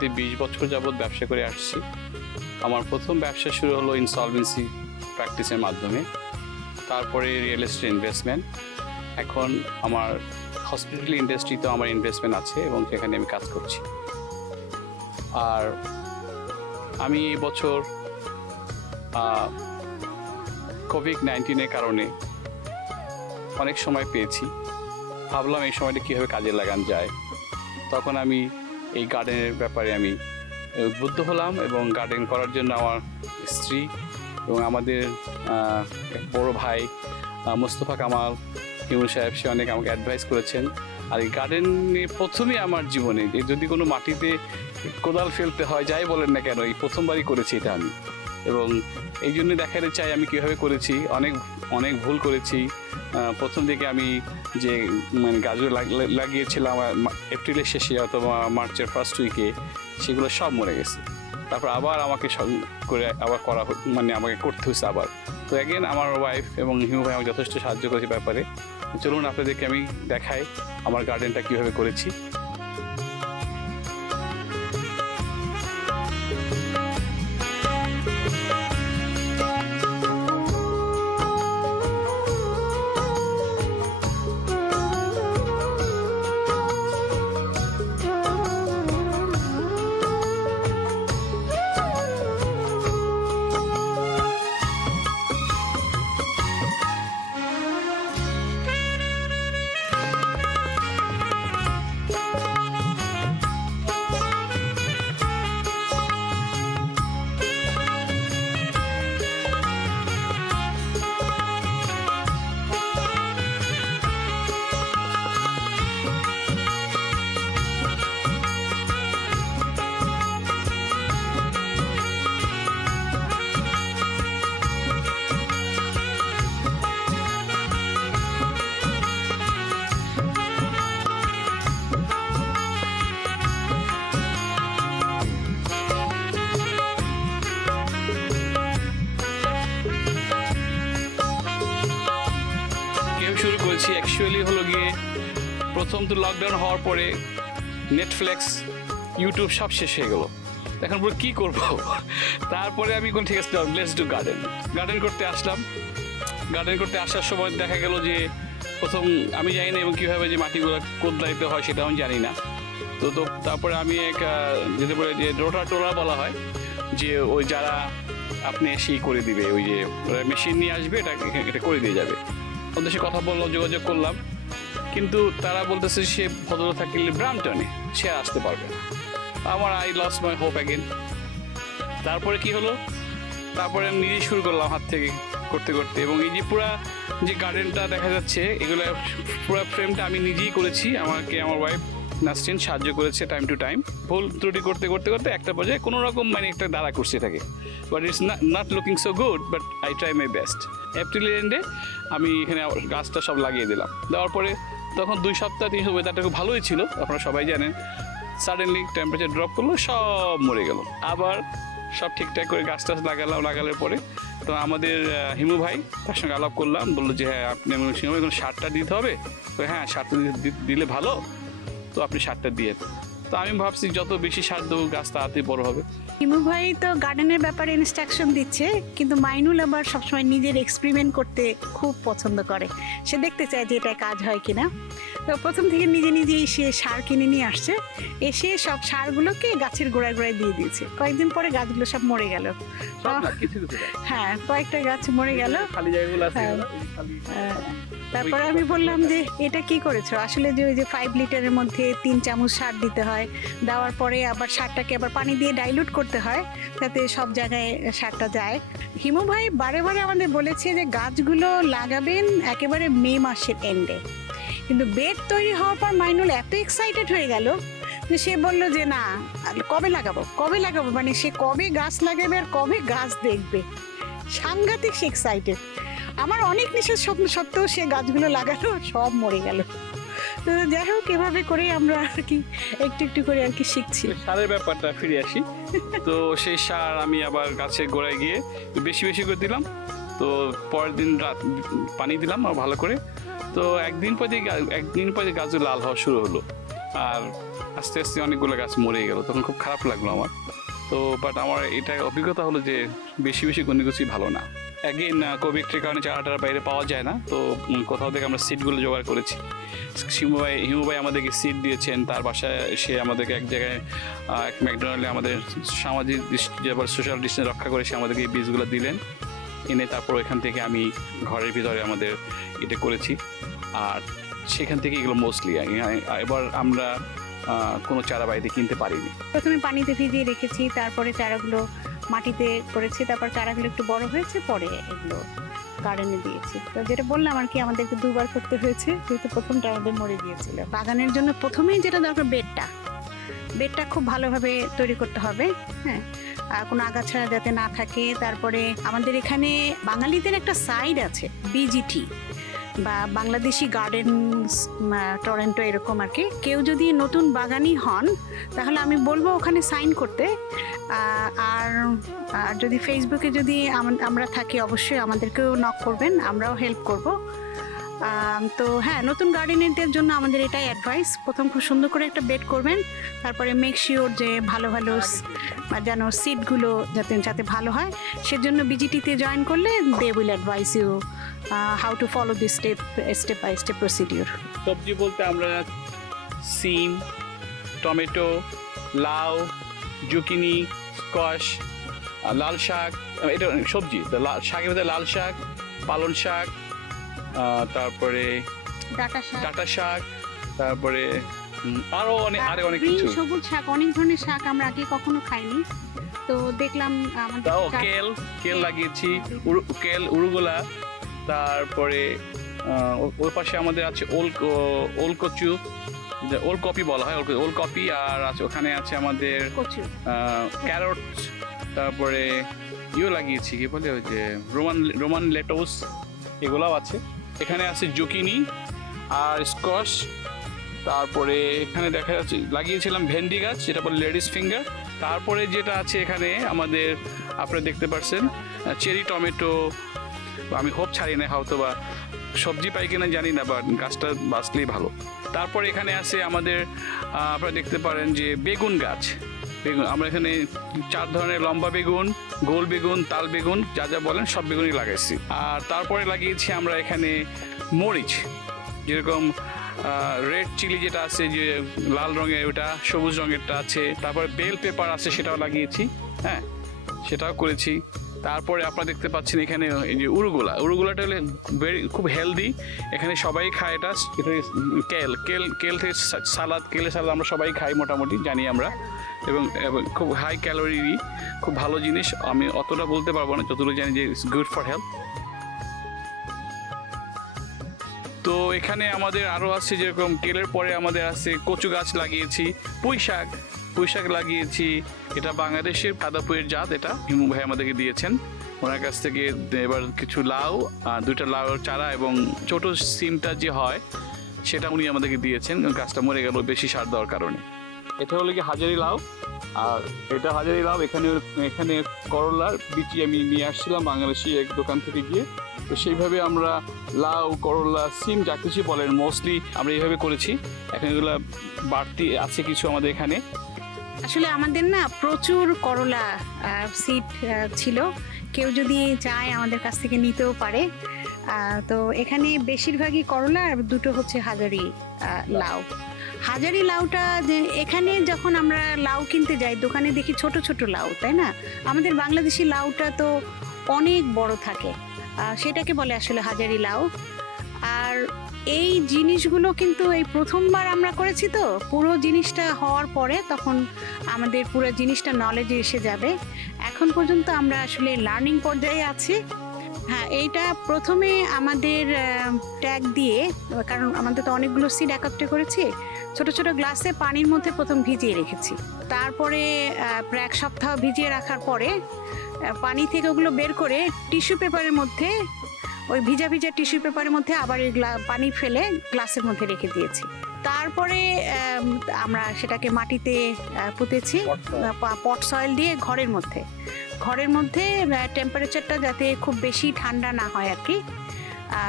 মোটামুটি 20 বছর যাবৎ ব্যবসা করে আসছি। আমার প্রথম ব্যবসা শুরু হলো ইনসলভেন্সি প্র্যাকটিসের মাধ্যমে, তারপরে রিয়েল এস্টেট ইনভেস্টমেন্ট। এখন আমার হসপিটাল ইন্ডাস্ট্রিতে আমার ইনভেস্টমেন্ট আছে এবং সেখানে আমি কাজ করছি। আর আমি এই বছর কোভিড-19-এর কারণে অনেক সময় পেয়েছি, ভাবলাম এই সময়টা কীভাবে কাজে লাগানো যায়। তখন আমি এই গার্ডেনের ব্যাপারে আমি উদ্বুদ্ধ হলাম এবং গার্ডেন করার জন্য আমার স্ত্রী এবং আমাদের এক বড় ভাই মোস্তফা কামাল হিমু সাহেব, সে অনেক আমাকে অ্যাডভাইস করেছেন। আর এই গার্ডেনে প্রথমেই আমার জীবনে যদি কোনো মাটিতে কোদাল ফেলতে হয়, যাই বলেন না কেন, এই প্রথমবারই করেছি এটা আমি। এবং এই জন্য দেখাতে চাই আমি কীভাবে করেছি। অনেক অনেক ভুল করেছি। প্রথম দিকে আমি যে গাছগুলো লাগিয়েছিলাম এপ্রিলের শেষে অথবা মার্চের ফার্স্ট উইকে, সেগুলো সব মরে গেছে। তারপর আবার আমাকে করে আবার করা আমাকে করতে হয়েছে আবার। তো অ্যাগেন আমার ওয়াইফ এবং হিমু ভাই আমাকে যথেষ্ট সাহায্য করেছে ব্যাপারে। চলুন আপনাদেরকে আমি দেখাই আমার গার্ডেনটা কীভাবে করেছি। শুরু করেছি অ্যাকচুয়ালি হলো গিয়ে প্রথম তো লকডাউন হওয়ার পরে নেটফ্লিক্স, ইউটিউব সব শেষ হয়ে গেল। এখন পুরো কী করবো, তারপরে আমি ঠিক আছে লেটস ডু গার্ডেন করতে আসলাম। গার্ডেন করতে আসার সময় দেখা গেল যে প্রথম আমি জানি না এবং কীভাবে যে মাটিগুলো কোদাইতে হয় সেটাও আমি জানি না। তো তারপরে আমি যেতে বলে যে রোটাটোরা বলা হয়, যে ওই যারা আপনি এসেই করে দিবে, ওই যে মেশিন নিয়ে আসবে, এটা করে দিয়ে যাবে। ওদের সাথে কথা বললাম, যোগাযোগ করলাম, কিন্তু তারা বলতেছে সে ভদ্র থাকলে ব্রাম্পটনে, সে আসতে পারবে না। আমার I lost my hope again. তারপরে কি হলো, তারপরে আমি নিজেই শুরু করলাম হাত থেকে করতে করতে। এবং এই যে পুরা যে গার্ডেনটা দেখা যাচ্ছে, এগুলো পুরো ফ্রেমটা আমি নিজেই করেছি। আমাকে আমার ওয়াইফ নাসরিন সাহায্য করেছে টাইম টু টাইম। ভুল ত্রুটি করতে করতে করতে একটা পর্যায়ে কোনো রকম একটা দাঁড়া করছে থাকে, but it's not looking so good, but I try my best. এপ্রিলের এন্ডে আমি এখানে গাছটা সব লাগিয়ে দিলাম। দেওয়ার পরে তখন 2 সপ্তাহ 3 সপ্তাহ ওয়েদারটা খুব ভালোই ছিল, আপনারা সবাই জানেন। সাডেনলি টেম্পারেচার ড্রপ করলো, সব মরে গেল। আবার সব ঠিকঠাক করে গাছ টাছ লাগানোর পরে তো আমাদের হিমু ভাই, তার সঙ্গে আলাপ করলাম, বললো যে হ্যাঁ আপনি এখন সারটা দিতে হবে। তো হ্যাঁ, সারটা দিলে ভালো, তো আপনি সারটা দিয়ে। তো আমি ভাবছি যত বেশি সার দেবো গাছ তাড়াতাড়ি বড় হবে। হিমু ভাই তো গার্ডেনের ব্যাপারে ইনস্ট্রাকশন দিচ্ছে, কিন্তু মাইনুল আবার সবসময় নিজের এক্সপেরিমেন্ট করতে খুব পছন্দ করে। সে দেখতে চায় যে এটা কাজ হয় কিনা। তো প্রথম থেকে নিজেই সে সার কিনে নিয়ে আসছে, এসে সব সারগুলোকে গাছের গোড়ায় গোড়ায় দিয়ে দিয়েছে। কয়েকদিন পরে গাছগুলো সব মরে গেল। হ্যাঁ, কয়েকটা গাছ মরে গেল। তারপরে আমি বললাম যে এটা কি করেছো, আসলে যে ওই যে 5 লিটারের মধ্যে 3 চামচ সার দিতে হয়, দেওয়ার পরে আবার সারটাকে আবার পানি দিয়ে ডাইলুট করতে হয় যাতে সব জায়গায় সারটা যায়। হিমু ভাই বারে বারে আমাদের বলেছে যে গাছগুলো লাগাবেন একেবারে মে মাসের এন্ডে, কিন্তু বেড তৈরি হওয়ার পর মাইনুল এত এক্সাইটেড হয়ে গেল যে সে বলল যে না, কবে লাগাবো, মানে সে কবে গাছ লাগাবে আর কবে গাছ দেখবে। সাংঘাতিক সে এক্সাইটেড। আমার অনেক নিষেধ স্বপ্ন সত্ত্বেও সে গাছগুলো লাগালো, সব মরে গেল। তো যাই হোক, এভাবে করে আমরা আর কি একটু করে আর কি শিখছি। সারের ব্যাপারটা ফিরে আসি। তো সেই সার আমি আবার গাছের গোড়ায় গিয়ে বেশি করে দিলাম। তো পরের দিন রাত পানি দিলাম ভালো করে। তো একদিন পরে গাছগুলো লাল হওয়া শুরু হলো। আর আস্তে আস্তে অনেকগুলো গাছ মরে গেল, তখন খুব খারাপ লাগলো আমার। তো বাট আমার এটা অভিজ্ঞতা হলো যে বেশি বেশি কোনো কিছুই ভালো না। অ্যাগেন কোভিডের কারণে চারাটার বাইরে পাওয়া যায় না, তো কোথাও থেকে আমরা সিডগুলো জোগাড় করেছি। হিমু ভাই আমাদেরকে সিড দিয়েছেন, তার বাসায় সে আমাদেরকে এক জায়গায় এক ম্যাকডোনাল্ডে আমাদের সামাজিক যেবার সোশ্যাল ডিস্টেন্স রক্ষা করে সে আমাদেরকে এই বীজগুলো দিলেন, এনে তারপর এখান থেকে আমি ঘরের ভিতরে আমাদের এটা করেছি। আর সেখান থেকে এগুলো মোস্টলি এবার আমরা কোনো চারা বাড়িতে কিনতে পারিনি। প্রথমে পানিতে ভিজিয়ে রেখেছি, তারপরে চারাগুলো মাটিতে করেছি, তারপর চারাগুলো একটু বড় হয়েছে, পরে এগুলো গার্ডেনে দিয়েছি। তো যেটা বললাম আর কি, আমাদেরকে দুবার করতে হয়েছে, যেহেতু প্রথমটা আমাদের মরে গিয়েছিল। বাগানের জন্য প্রথমেই যেটা দরকার বেডটা খুব ভালোভাবে তৈরি করতে হবে। হ্যাঁ, আর কোনো আগাছা যাতে না থাকে। তারপরে আমাদের এখানে বাঙালিদের একটা সাইড আছে বিজিটি বা বাংলাদেশি গার্ডেন টরেন্টো, এরকম আর কি। কেউ যদি নতুন বাগানি হন তাহলে আমি বলবো ওখানে সাইন করতে। আর যদি ফেসবুকে যদি আমরা থাকি অবশ্যই আমাদেরকেও নক করবেন, আমরাও হেল্প করব। তো হ্যাঁ, নতুন গার্ডেনারদের জন্য আমাদের এটাই অ্যাডভাইস, প্রথম খুব সুন্দর করে একটা বেড করবেন, তারপরে মেক শিওর যে ভালো ভালো যেন সিডগুলো যাতে ভালো হয়, সেজন্য বিজিটিতে জয়েন করলে they will advise you how to follow this step by step procedure. সবজি বলতে আমরা সিম, টমেটো, লাউ, জুকিনি, স্কোয়াশ, লাল শাক, এটা সবজি। শাকের মধ্যে লাল শাক, পালং শাক, তারপরে ডাঁটা শাক, তারপরে আরো অনেক কিছু, সবুজ শাক, অনেক ধরনের শাক আমরা আগে কখনো খাইনি, তো দেখলাম কেল লাগিয়েছি, উরুগোলা। তারপরে ওর পাশে আমাদের আছে ওল কচু, ওল কপি বলা হয়, ওল কপি। আর আছে ওখানে আছে আমাদের ক্যারট, তারপরে লাগিয়েছি কি বলে ওই যে রোমান লেটুস, এগুলাও আছে। এখানে আছে জুকিনি আর স্কোয়াশ। তারপরে এখানে দেখা যাচ্ছে লাগিয়েছিলাম ভেন্ডি গাছ, যেটা বলে লেডিস ফিঙ্গার। তারপরে যেটা আছে এখানে আমাদের আপনারা দেখতে পাচ্ছেন চেরি টমেটো। আমি হোপ ছাড়ি না, হয়তো বা সবজি পাই কিনা জানি না, বা গাছটা বাঁচলেই ভালো। তারপরে এখানে আছে আমাদের আপনারা দেখতে পারেন যে বেগুন গাছ। আমরা এখানে 4 ধরনের লম্বা বেগুন, গোল বেগুন, তাল বেগুন, যা যা বলেন সব বেগুনই লাগাইছি। আর তারপরে লাগিয়েছি আমরা এখানে মরিচ, যেরকম রেড চিলি যেটা আছে যে লাল রঙের, ওটা সবুজ রঙেরটা আছে। তারপরে বেল পেপার আছে, সেটাও লাগিয়েছি। হ্যাঁ, সেটাও করেছি। তারপরে আপনারা দেখতে পাচ্ছেন এখানে এই যে উরুগোলাটা হলে খুব হেলদি, এখানে সবাই খায়। এটা কেল থেকে কেলের সালাদ আমরা সবাই খাই মোটামুটি, জানি আমরা। এবং খুব হাই ক্যালোরি, খুব ভালো জিনিস। আমি অতটা বলতে পারবো না, যতটুকু জানি যে ইটস গুড ফর হেলথ। তো এখানে আমাদের আরও আছে, যেরকম কেলের পরে আমাদের আছে কচু গাছ লাগিয়েছি, পুঁই শাক লাগিয়েছি। এটা বাংলাদেশের কাদাপুয়ের জাত, এটা হিমু ভাই আমাদেরকে দিয়েছেন ওনার কাছ থেকে। এবার কিছু লাউ, 2টা লাউর চারা এবং ছোট সিমটা যে হয় সেটা উনি আমাদেরকে দিয়েছেন। গাছটা মরে গেল বেশি সার দেওয়ার কারণে। এটা হলো কি হাজারি লাউ, আর এটা হাজারি লাউ। এখানে করলার বিচি আমি নিয়ে আসছিলাম বাংলাদেশি এক দোকান থেকে গিয়ে। তো সেইভাবে আমরা লাউ, করলা, সিম যা কিছু বলেন মোস্টলি আমরা এইভাবে করেছি। এখন এগুলো বাড়তি আছে কিছু আমাদের এখানে। আসলে আমাদের না প্রচুর করলা সিড ছিল, কেউ যদি চায় আমাদের কাছ থেকে নিতেও পারে। তো এখানে বেশিরভাগই করলা আর 2টো হচ্ছে হাজারি লাউটা যে এখানে যখন আমরা লাউ কিনতে যাই দোকানে দেখি ছোট ছোট লাউ, তাই না? আমাদের বাংলাদেশি লাউটা তো অনেক বড় থাকে, সেটাকে বলে আসলে হাজারি লাউ। আর এই জিনিসগুলো কিন্তু এই প্রথমবার আমরা করেছি, তো পুরো জিনিসটা হওয়ার পরে তখন আমাদের পুরো জিনিসটা নলেজে এসে যাবে। এখন পর্যন্ত আমরা আসলে লার্নিং পর্যায়ে আছি। হ্যাঁ, এইটা প্রথমে আমাদের ট্যাগ দিয়ে, কারণ আমাদের তো অনেকগুলো সিড একত্রে করেছি, ছোট ছোট গ্লাসে পানির মধ্যে প্রথম ভিজিয়ে রেখেছি। তারপরে প্রায় 1 সপ্তাহ ভিজিয়ে রাখার পরে পানি থেকে ওগুলো বের করে টিস্যু পেপারের মধ্যে, ওই ভিজা টিস্যু পেপারের মধ্যে আবার পানি ফেলে গ্লাসের মধ্যে রেখে দিয়েছি। তারপরে আমরা সেটাকে মাটিতে পুঁতেছি, পট সয়েল দিয়ে ঘরের মধ্যে টেম্পারেচারটা যাতে খুব বেশি ঠান্ডা না হয় আর কি।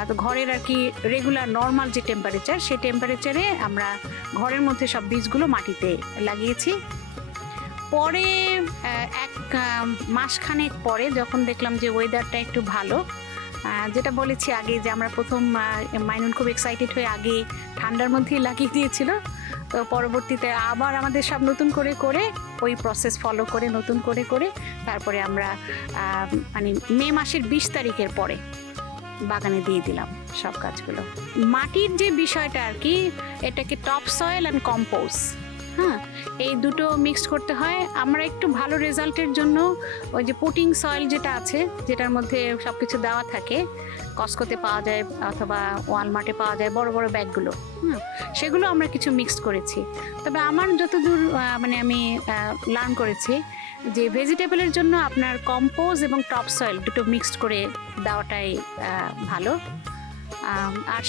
তো ঘরের আর কি রেগুলার নর্মাল যে টেম্পারেচার, সেই টেম্পারেচারে আমরা ঘরের মধ্যে সব বীজগুলো মাটিতে লাগিয়েছি। পরে এক মাসখানেক পরে যখন দেখলাম যে ওয়েদারটা একটু ভালো, যেটা বলেছি আগে যে আমরা প্রথম মাইনুন খুব এক্সাইটেড হয়ে আগে ঠান্ডার মধ্যেই লাগিয়ে দিয়েছিল, তো পরবর্তীতে আবার আমাদের সব নতুন করে করে ওই প্রসেস ফলো করে নতুন করে করে তারপরে আমরা মানে মে মাসের 20 তারিখের পরে বাগানে দিয়ে দিলাম সব কাজগুলো। মাটির যে বিষয়টা আর কি, এটাকে টপ সয়েল অ্যান্ড কম্পোজ, হ্যাঁ, এই দুটো মিক্সড করতে হয়। আমরা একটু ভালো রেজাল্টের জন্য ওই যে পুটিং সয়েল যেটা আছে, যেটার মধ্যে সব কিছু দেওয়া থাকে, কস্কোতে পাওয়া যায় অথবা ওয়ালমার্টে পাওয়া যায় বড় বড় ব্যাগগুলো, সেগুলো আমরা কিছু মিক্সড করেছি। তবে আমার যতদূর মানে আমি লার্ন করেছি যে ভেজিটেবলের জন্য আপনার কম্পোজ এবং টপ সয়েল দুটো মিক্সড করে দেওয়াটাই ভালো। আর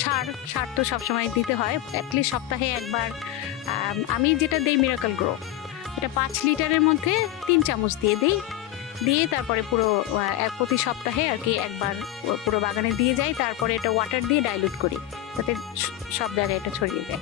সার তো সবসময় দিতে হয়, অ্যাটলিস্ট সপ্তাহে একবার। আমি যেটা দিই মিরাকল গ্রো, এটা 5 লিটারের মধ্যে 3 চামচ দিয়ে তারপরে পুরো প্রতি সপ্তাহে আর কি একবার পুরো বাগানে দিয়ে যাই, তারপরে এটা ওয়াটার দিয়ে ডাইলুট করি যাতে সব জায়গায় এটা ছড়িয়ে যায়।